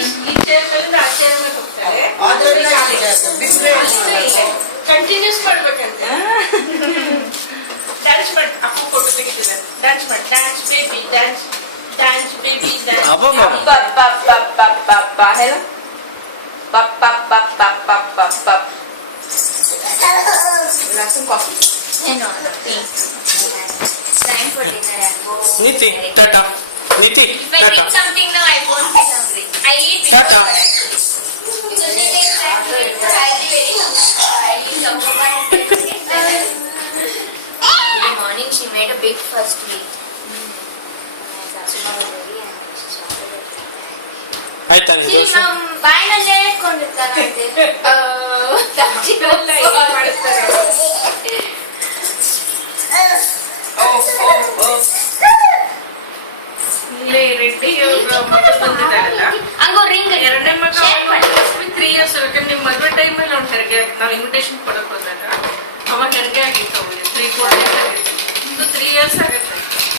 ಈ ಚೇರ್ ಮೇಲೆ ಆ ಚೇರ್ ಮೇಲೆ ಹೋಗ್ತಾರೆ. ಕಂಟಿನ್ಯೂಸ್ ಮಾಡ್ಬೇಕಂತೆ. ಡ್ಯಾನ್ಸ್ ಮಾಡಿ ಅಪ್ಪು ಫೋಟೋ ತೆಗಿತಿದ್ದಾರೆ. ಡ್ಯಾನ್ಸ್ ಮಾಡಿ, dance baby dance, dance baby dance. Hello. Langsung coffee. No, tea. Time for dinner. Niti, tata. Niti, If I tata. eat something now, I won't be hungry. I eat Tata. because it takes time to eat. I'll be very hungry. In the morning, she made a big first week. ಆಯ್ತಾ ನಿಮ್ಗೆ ದೋಸೆ? ಬಾಯಿನಲ್ಲೇ ಇಟ್ಕೊಂಡಿರ್ತಾರಂತೆ. ಇಲ್ಲೇ ರೆಡ್ಡಿ ಮಗ ಬಂದಿದ್ದಾರಲ್ಲ, ಹಂಗೋ ring ಎರಡನೇ ಮಗ 3 years. ನಿಮ್ಮ ಮದುವೆ ಟೈಮಲ್ಲಿ ಅವ್ನು ಹೆರಿಗೆ ಆಗಿತ್ತು. ನಾವು ಇನ್ವಿಟೇಷನ್ ಕೊಡಕ್ ಹೋದಾಗ ಅವಾಗ ಹೆರಿಗೆ ಆಗಿತ್ತು ಅವ್ರಿಗೆ.